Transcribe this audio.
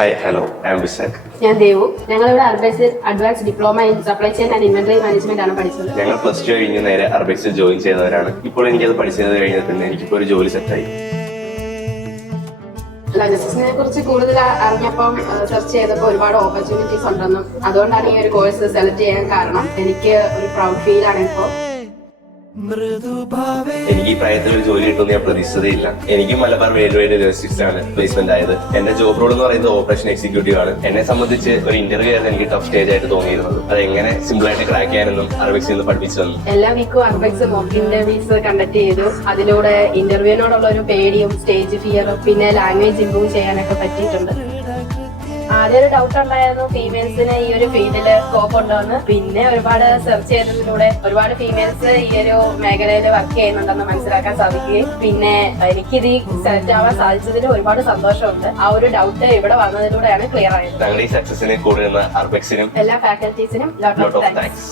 Hi hello I am Vishakh. ഞാൻ ദേവു. ഞങ്ങളിവിടെ അർബൈസിൽ advance diploma in supply chain and inventory management ആണ് പഠിച്ചത്. ഞങ്ങൾ പ്ലസ് ടു കഴിഞ്ഞ് നേരെ അർബൈസിൽ ജോയിൻ ചെയ്തവരാണ്. ഇപ്പോൾ എനിക്കത് പഠിച്ചത് കഴിഞ്ഞാൽ തന്നെ എനിക്കിപ്പോൾ ഒരു ജോലി സെറ്റായി. ലോജിസ്റ്റിക്സിനെ കുറിച്ച് കൂടുതൽ അറിഞ്ഞപ്പം സെർച്ച് ചെയ്തപ്പോൾ ഒരുപാട് ഓപ്പർച്യൂണിറ്റീസ് ഉണ്ടെന്നും അതുകൊണ്ടാണ് ഈ ഒരു കോഴ്സ് സെലക്ട് ചെയ്യാൻ കാരണം. എനിക്ക് ഒരു പ്രൗഡ് ഫീൽ ആണ് ഇപ്പോൾ. എനിക്ക് ഈ പ്രായത്തിൽ ഒരു ജോലി കിട്ടുമെന്ന് ഞാൻ പ്രതീക്ഷിച്ചതേയില്ല. എനിക്ക് മലബാർ റെയിൽവേയുടെ ലോജിസ്റ്റിക്സ് ആണ് പ്ലേസ്മെന്റ് ആയത്. എന്റെ ജോബ് റോൾ എന്ന് പറയുന്നത് ഓപ്പറേഷൻ എക്സിക്യൂട്ടീവ് ആണ്. എന്നെ സംബന്ധിച്ച് ഒരു ഇന്റർവ്യൂ ആയിരുന്നു എനിക്ക് ടഫ് സ്റ്റേജ് ആയിട്ട് തോന്നിയിരുന്നത്. അത് എങ്ങനെ സിമ്പിൾ ആയിട്ട് ക്രാക്ക് ചെയ്യാനെന്നും അർബൈക്സിൽ നിന്ന് പഠിപ്പിച്ചു തന്നു. എല്ലാ വീക്കും അർബൈക്സ് മോക്ക് ഇന്റർവ്യൂസ് കണ്ടക്ട് ചെയ്തു. അതിലൂടെ ഇന്റർവ്യൂവിനോടുള്ള ഒരു പേടിയും സ്റ്റേജ് ഫിയറും പിന്നെ ലാംഗ്വേജ് ഇംപ്രൂവ് ചെയ്യാനൊക്കെ പറ്റിയിട്ടുണ്ട്. ആദ്യം ഒരു ഡൗട്ട് ഉണ്ടായിരുന്നു ഫീമെയിൽസിന് ഈ ഒരു ഫീൽഡില് സ്കോപ്പ് ഉണ്ടോന്ന്. പിന്നെ ഒരുപാട് സെർച്ച് ചെയ്തതിലൂടെ ഒരുപാട് ഫീമെയിൽസ് ഈ ഒരു മേഖലയിൽ വർക്ക് ചെയ്യുന്നുണ്ടെന്ന് മനസ്സിലാക്കാൻ സാധിക്കുകയും പിന്നെ എനിക്കിത് സെലക്ട് ആവാൻ സാധിച്ചതിൽ ഒരുപാട് സന്തോഷമുണ്ട്. ആ ഒരു ഡൗട്ട് ഇവിടെ വന്നതിലൂടെയാണ് ക്ലിയർ ആയത്. ഞങ്ങളുടെ ഈ സക്സസിനെ കൂടുന്ന അർബൈക്സിനും എല്ലാ ഫാക്കൽറ്റീസിനും ലോട്ട് ഓഫ് താങ്ക്സ്.